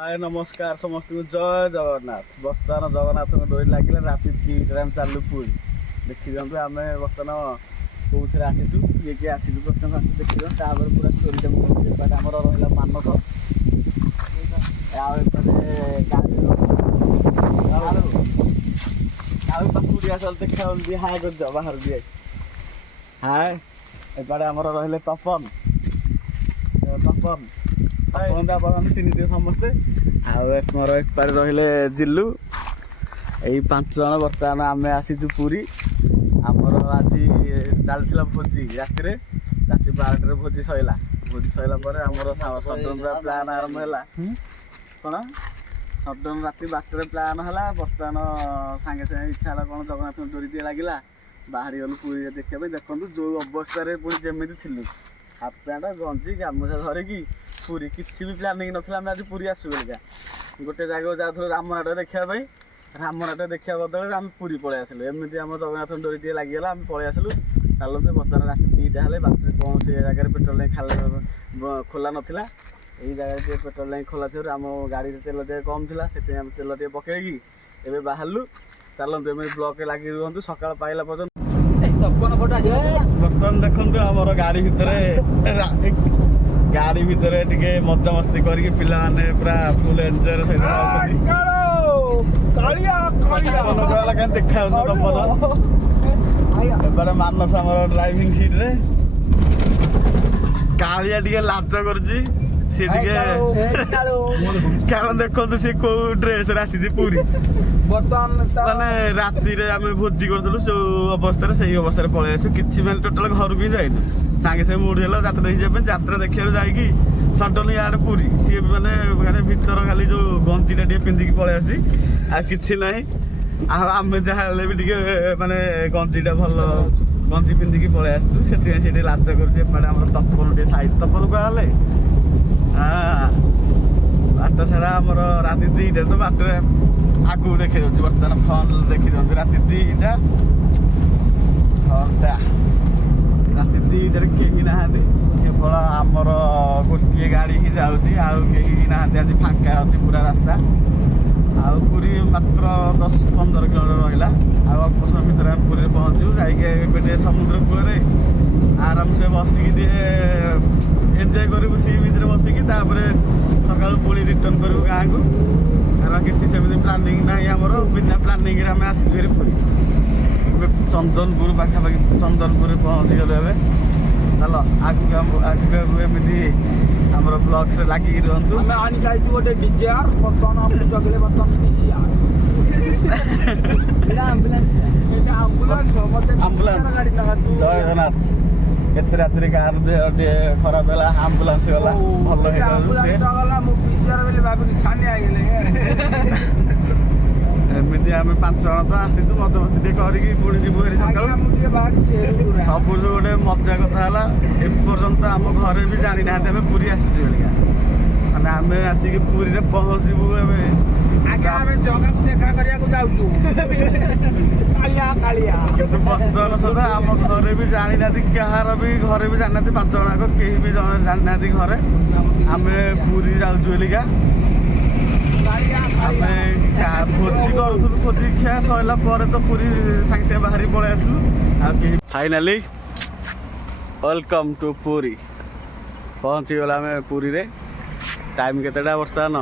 हाय नमस्कार समस्त जय जगन्नाथ बर्तमान जगन्नाथ डोरी लगे राति 2टा चलू पुरी देखी दिखाँ आम बर्तमान कौन आसीचु किए किए आसीचु बर्तमान आस देखी दिखाँ पूरा स्टोरी एपटे आम रहा मानस गाड़ी चल देखा हाय कर बाहर दिए हाय एपटे आम रही तपन तपन चिन्ह समस्ते आमर एपटे रहिले जिलू यही 5 जन बर्तमान आम आसीचु पुरी आमर आज चलता भोजी राति राति 12 भोजी सैला आमर सडन प्लान आरंभ है कौन सडन राति 12 प्लान है बर्तमान सागे सागे इच्छा है कौन जगन्नाथ डोरी दिए लगे बाहरी गलु पुरी देखा देखूँ जो अवस्था पुरी जमी थी हाफ पैंट गंजी गामुछा धरिकी पुरी किसी भी प्लानिंग नाला आज पुरी आसू बोलिका गोटे जगह जाऊँ रामनाट देखापी रामनाट देखा बदल आम पुरी पलि आसलु एमती आम जगन्नाथ डोरी दिए लगिगला आम पलि आसलु चलते बर्तमान राति 2टा हेल्ले बाटर कौन से जगह पेट्रोल लाइन खाली खोला नाला यही जगह पेट्रोल लाइन खोला थी आम गाड़ी तेल टे कम थी से आम तेल टे पकईकी एवं बाहरलु चलते एम ब्लक लगी रुहतु सका पाइला पर्यटन बर्तमान देखते आमर गाड़ी भितर टे मजा मस्ती करके पिला माने पूरा फुल एंजॉय देखा एपटे मानस आम ड्राइविंग सीट रे कालिया टे लाज कर कारण देखो सी कौ ड्रेस आसी पूरी बर्तमान माने राति आम भोजी करूँ से अवस्था से अवस्था पलि आसु कि टोटाल घर भी जाइनु सागे सागे मुड़ी है जात्रा देखिए जात्रा देखा जाकि सडन यार पूरी सी मैंने भीतर खाली जो गंजीटा टे पिंधिकी पलि आसी आ कि ना आम जहाँ भी माने गंजीटा भल गंजी पिंधिकी पलि आसु से लाज कर तपन टे साइड तपन कहले हाँ बाट सारा आमर राति 2टा तो बाटर आगू देखी दूसरी बर्तमान फ्रंट देखी दूसरी राति 2टा फ्रंटा राति 2टार कहीं ना केवल आमर गोटे गाड़ी ही जाऊँगी ना आज फांका अच्छी पूरा रास्ता पूरी मात्र 10-15 किलोमीटर रहा अल्प समय भितर पूरी पहुँचू जाइए समुद्र कूल आराम से बसिकी एंजॉय करूँ सी बीच बसिकी सकाल पुणी रिटर्न करूँ गाँ को कारण किसी सेमती प्लानिंग ना आमर बिना प्लानिंग आम आसलु पुरी चंदनपुर पाखापाखि चंदनपुर पहुँची गलु एवं चल आगे एमती आमर ब्लग्स लगी रुहतु गोटे डीजेआर बर्तमान जगले बर्तमान आम्बुलांस जय जगन्नाथ केते राति कार देह खराब है आम्बुलांस गला एमती आम 5 जन तो आसीचु मजा मस्ती करके पुणी जीवु सका सब गोटे मजा कथा है एपर्यंत आम घरे भी जानी ना पूरी आसीचु बोलिका माने आम आसिक पुरी रे पहुँचबू जगह देखा करने बर्तमान सुधा आम घरे भी जानी ना कहार भी घरे भी जाना 5 जन कहीं भी जानी ना घरे आम पुरी जाऊँ बोलिका आम भोजी करूँ भोजी खिया सरला तो पूरी सागे सागे बाहरी पलि आसलु फाइनाली वेलकम टू पुरी पहुँची गला आम पुरी रे टाइम केतेटा बर्तमान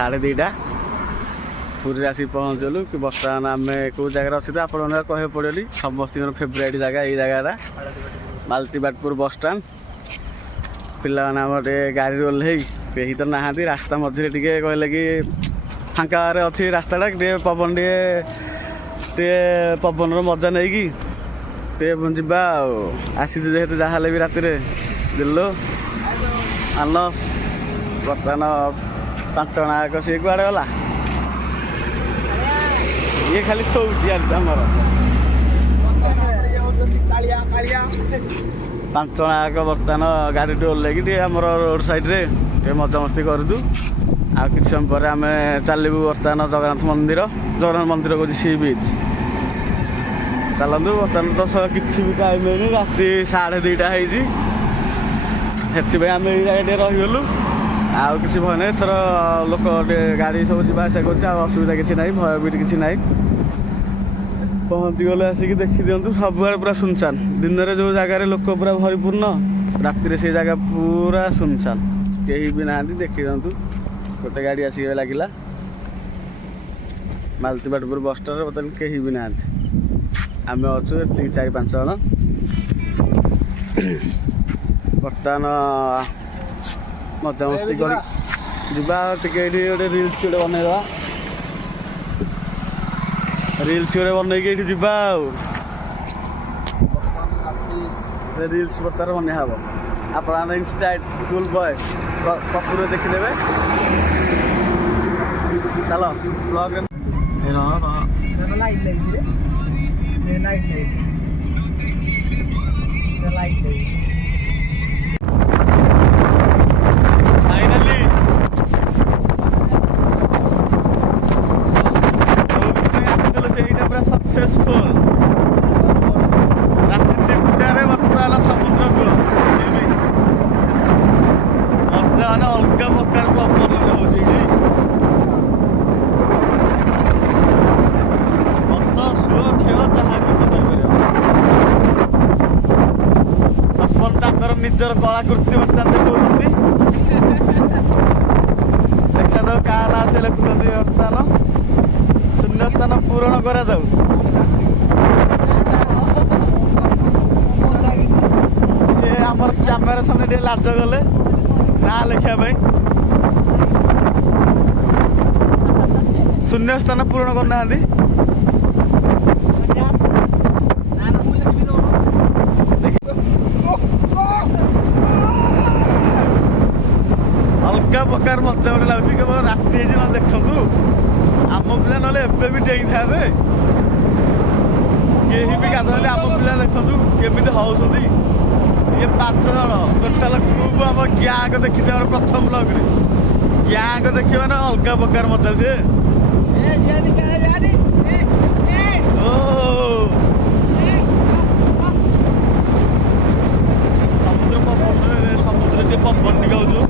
2:30 पुरी आसी पहुँचलु कि बर्तमान आम कौ जगह अच्छी तो आप कहे पड़े समस्त फेवरेट जगह ये जगह मालतीबाटपुर बस स्टाण्ड पिला गाड़ी ओह्ल कहीं तो ना रास्ता मझे टे कहले कि फांका अच्छी रास्ताटा टे पवन टे पवन मजा नहीं कि जा आसी जेहतु जहाँ भी राति दिल्लु मानस बर्तमान 5 जन आग सी कुआड़े गला ये खाली शोची आमर 5 जन आग बर्तमान गाड़ी टे ओह्ल आमर रोड साइड्रे टे मजा मस्ती करूँ आ कि समय पर आम चलू बर्तमान जगन्नाथ मंदिर कौन सी बीच चलतु बर्तमान तो किसी भी टाइम नहीं राति 2:30 से आम ये जगह रहीगलु ଆଉ କିଛି ଭୟ ନାହିଁ। ଏଥର ଲୋକ ଗାଡ଼ି ସବୁ ଯିବା ଆସିବା କରୁଛି, ଆଉ ଅସୁବିଧା କିଛି ନାହିଁ, ଭୟ ବି କିଛି ନାହିଁ। ପହଞ୍ଚିଗଲେ ଆସିକି ଦେଖିଦିଅନ୍ତୁ, ସବୁଆଡ଼େ ପୁରା ସୁନସାନ। ଦିନରେ ଯେଉଁ ଜାଗାରେ ଲୋକ ପୁରା ଭରିପୂର୍ଣ୍ଣ, ରାତିରେ ସେ ଜାଗା ପୁରା ସୁନସାନ, କେହି ବି ନାହାନ୍ତି। ଦେଖିଦିଅନ୍ତୁ, ଗୋଟେ ଗାଡ଼ି ଆସିକି ଲାଗିଲା ମାଲତିବାଟପୁର ବସ୍ ଷ୍ଟାଣ୍ଡରେ, ବର୍ତ୍ତମାନ କେହି ବି ନାହାନ୍ତି। ଆମେ ଅଛୁ ଏତିକି 4-5 ଜଣ। ବର୍ତ୍ତମାନ ମଜାମସ୍ତି କରି ଯିବା। ଟିକେ ଏଇଠି ଗୋଟେ ରିଲ୍ସ ଗୋଟେ ବନେଇଦେବା, ରିଲ୍ସ ଗୋଟେ ବନେଇକି ଏଇଠି ଯିବା। ଆଉ ରିଲ୍ସ ବର୍ତ୍ତମାନ ବନେଇ ହେବ। ଆପଣମାନେ ଇନଷ୍ଟା ସ୍କୁଲ ବୟ ପପୁରେ ଦେଖିଦେବେ। ଚାଲ ବ୍ଲଗ୍ରେ ସେଇଟା ପୁରା ସକ୍ସେସଫୁଲ। ରାତି 3ଟାରେ ବର୍ତ୍ତମାନ ସମୁଦ୍ର କୂଳ ମଜା ମାନେ ଅଲଗା ପ୍ରକାର ପବନ ହେଉଛି। ବସ ଶୁଅ ଖେଳ ଯାହା କିନ୍ତୁ କରିପାରିବ। ଆପଣ ତାଙ୍କର ନିଜର କଳାକୃତି ବର୍ତ୍ତମାନ ଦେଖାଉଛନ୍ତି। ଦେଖାଯାଉ କାହା ନାଁ ସେ ଲେଖୁଛନ୍ତି। ବର୍ତ୍ତମାନ ଶୂନ୍ୟସ୍ଥାନ ପୂରଣ କରାଯାଉ। ସେ ଆମର କ୍ୟାମେରା ସାମନେ ଟିକେ ଲାଜ ଗଲେ ନାଁ ଲେଖିବା ପାଇଁ। ଶୂନ୍ୟସ୍ଥାନ ପୂରଣ କରୁନାହାନ୍ତି। ଅଲଗା ପ୍ରକାର ମଜା ଗୋଟେ ଲାଗୁଛି। କେବଳ ରାତି ହେଇଛି ନହେଲେ ଦେଖନ୍ତୁ, ଆମ ପିଲା ନହେଲେ ଏବେ ବି ଡେଇଁଥାନ୍ତେ। କେହି ବି ଗାଧୁଆନ୍ତି। ଆମ ପିଲା ଦେଖନ୍ତୁ କେମିତି ହଉଛନ୍ତି। ଇଏ 5 ଜଣ ଟୋଟାଲ ଗ୍ରୁପ୍ ଆମ ଗ୍ୟାଙ୍ଗ ଦେଖିଥିବେ। ଆମର ପ୍ରଥମ ବ୍ଲଗ୍ରେ ଗ୍ୟାଙ୍ଗ ଦେଖିବ ନା ଅଲଗା ପ୍ରକାର ମଜା। ସିଏ ସମୁଦ୍ର ପବନରେ ସମୁଦ୍ର ଟିକେ ପବନ ଟିକେ ହଉଛୁ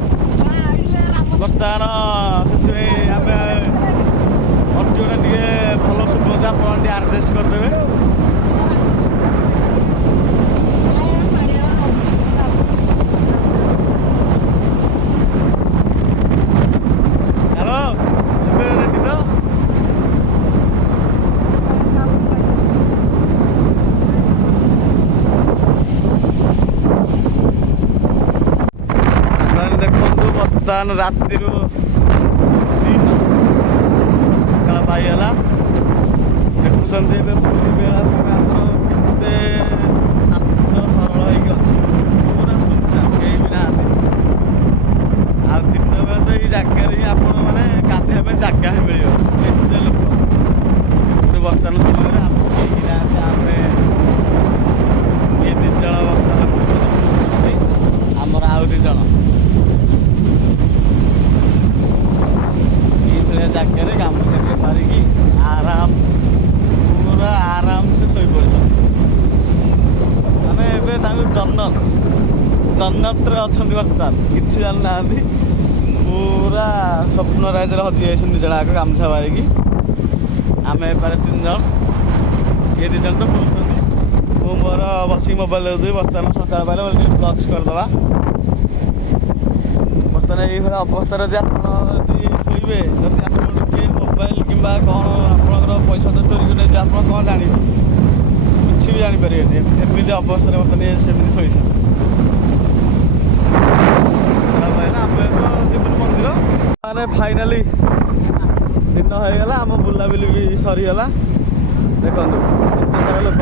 ବର୍ତ୍ତମାନ। ସେଥିପାଇଁ ଆମେ ଅଡ଼ିଓଟା ଟିକେ ଭଲ ଶୁଭୁଛି, ଆପଣ ଟିକେ ଆଡ଼ଜଷ୍ଟ କରିଦେବେ। ହ୍ୟାଲୋ, ଏବେ ରେଡ଼ି ତ? ଦେଖନ୍ତୁ ବର୍ତ୍ତମାନ ରାତିରୁ ଦିନ ସକାଳ ପାଇଗଲା। ଦେଖୁଛନ୍ତି ଏବେ ପୁରୀ ବେଳାଭୂମି ଆମର କେତେ ଶାନ୍ତ ସରଳ ହେଇକି ଅଛି, ପୁରା ସୁନସାନ, କେହି ବି ନାହାନ୍ତି। ଆଉ ଦିନ ବେଳେ ତ ଏଇ ଜାଗାରେ ହିଁ ଆପଣମାନେ ଗାଧୋଇବା ପାଇଁ ଜାଗା ହିଁ ମିଳିବ, ଏତେ ଲୋକ। କିନ୍ତୁ ବର୍ତ୍ତମାନ ସମୟରେ ଆମ କେହି ନାହାନ୍ତି। ଆମେ ଇଏ 2 ଜଣ ବର୍ତ୍ତମାନ ବୁଲୁଛନ୍ତି, ଆମର ଆଉ 2 ଜଣ ଏଇଭଳିଆ ଜାଗାରେ ଗାମୁଛା ଟିକେ ମାରିକି ପୁରା ଆରାମସେ ଶୋଇପଡ଼ିଛନ୍ତି। ମାନେ ଏବେ ତାଙ୍କୁ ଜନ୍ନତରେ ଅଛନ୍ତି। ବର୍ତ୍ତମାନ କିଛି ଜାଣିନାହାନ୍ତି, ପୁରା ସ୍ୱପ୍ନ ରାଜ୍ୟରେ ହଜି ଯାଇଛନ୍ତି 2 ଜଣ ଆଗ ଗାମୁଛା ମାରିକି। ଆମେ ଏପାରେ 3 ଜଣ, ଇଏ 2 ଜଣ ତ ବୁଲୁଛନ୍ତି। ମୁଁ ମୋର ବସିକି ମୋବାଇଲ ଦେଖୁଥିବି। ବର୍ତ୍ତମାନ ସକାଳ ପାଇଲେ ଟିକେ ବ୍ଲଗ୍ସ କରିଦେବା। ବର୍ତ୍ତମାନ ଏଇଭଳିଆ ଅବସ୍ଥାରେ ଯଦି ଆପଣ ଶୋଇବେ, ଯଦି ଆପଣଙ୍କୁ କିଏ ମୋବାଇଲ କିମ୍ବା କ'ଣ ଆପଣଙ୍କର ପଇସା ତ ଚୋରି ନେଇଯିବେ, ଆପଣ କ'ଣ ଜାଣିବେ? କିଛି ବି ଜାଣିପାରିବେନି। ଏମିତି ଅବସ୍ଥାରେ ବର୍ତ୍ତମାନ ସେମିତି ଶୋଇଛନ୍ତି। ଆମେ ତ ଯିବୁନି ମନ୍ଦିର। ମାନେ ଫାଇନାଲି ଦିନ ହେଇଗଲା, ଆମ ବୁଲାବୁଲି ବି ସରିଗଲା। ଦେଖନ୍ତୁ କେତେ ସାରା ଲୋକ,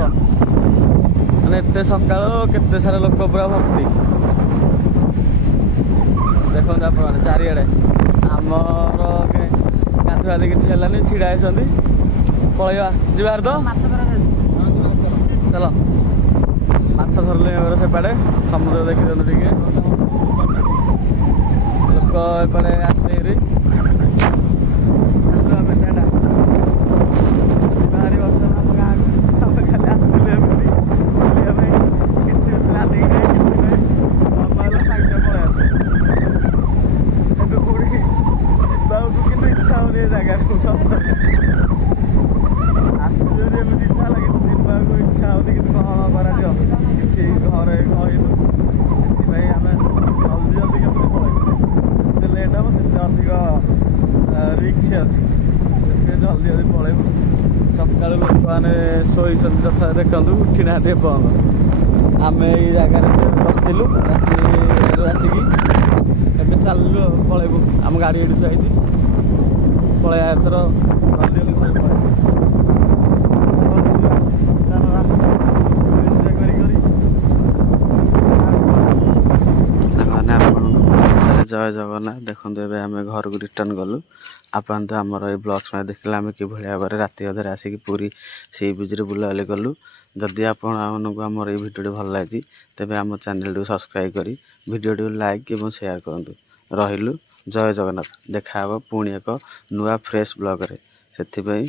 ମାନେ ଏତେ ସକାଳୁ କେତେ ସାରା ଲୋକ ପୁରା ଭର୍ତ୍ତି। ଦେଖନ୍ତୁ ଆପଣ ଚାରିଆଡ଼େ। ଆମର ଗାଧୁଆଧି କିଛି ହେଲାନି, ଛିଡ଼ା ହେଇଛନ୍ତି। ପଳେଇବା, ଯିବାର ତ ଚାଲ। ମାଛ ଧରିଲେ ଏবার ସେପଟେ ସମୁଦ୍ର ଦେଖିଦିଅନ୍ତୁ ଟିକେ। ଲୋକ ଏପଟେ ଆସିଲେ ହେରି। ଜାଗାକୁ ସତରେ ଆସିଲେ ଏମିତି ଇଚ୍ଛା ହେଲା କିନ୍ତୁ ଯିବାକୁ ଇଚ୍ଛା ହଉନି କିନ୍ତୁ କ'ଣ କରାଯିବ କିଛି ଘରେ କହିଲୁ ସେଥିପାଇଁ ଆମେ ଜଲ୍ଦି ଜଲ୍ଦି କେମିତି ପଳେଇବୁ ଯେତେ ଲେଟ୍ ହେବ ସେତେ ଅଧିକ ରିକ୍ସ ଅଛି ସେଥିପାଇଁ ଜଲ୍ଦି ଜଲ୍ଦି ପଳେଇବୁ ସକାଳୁ ଲୋକମାନେ ଶୋଇଛନ୍ତି ତଥା ଦେଖନ୍ତୁ ଉଠି ନାହାନ୍ତି ଏପର୍ଯ୍ୟନ୍ତ ଆମେ ଏଇ ଜାଗାରେ ସେ ବସିଥିଲୁ ରାତିରୁ ଆସିକି ଏବେ ଚାଲିଲୁ ପଳେଇବୁ ଆମ ଗାଡ଼ି ଏଇଠି ଥୁଆ ହେଇଛି ପଳେଇବା ଏଥର ଜଲ୍ଦି ଜଲ୍ଦି ଘରେ ପଳେଇବୁ ଜୟ ଜଗନ୍ନାଥ ଦେଖନ୍ତୁ ଏବେ ଆମେ ଘରକୁ ରିଟର୍ଣ୍ଣ ଗଲୁ ଆପଣ ତ ଆମର ଏଇ ବ୍ଲଗ୍ସ ମାନେ ଦେଖିଲେ ଆମେ କିଭଳି ଭାବରେ ରାତି ଅଧରେ ଆସିକି ପୁରୀ ସି ବିଚ୍ରେ ବୁଲାବୁଲି କଲୁ ଯଦି ଆପଣମାନଙ୍କୁ ଆମର ଏଇ ଭିଡ଼ିଓଟି ଭଲ ଲାଗିଛି ତେବେ ଆମ ଚ୍ୟାନେଲଟିକୁ ସବସ୍କ୍ରାଇବ୍ କରି ଭିଡ଼ିଓଟିକୁ ଲାଇକ୍ ଏବଂ ସେୟାର କରନ୍ତୁ ରହିଲୁ ଜୟ ଜଗନ୍ନାଥ ଦେଖାହେବ ପୁଣି ଏକ ନୂଆ ଫ୍ରେଶ୍ ବ୍ଲଗ୍ରେ ସେଥିପାଇଁ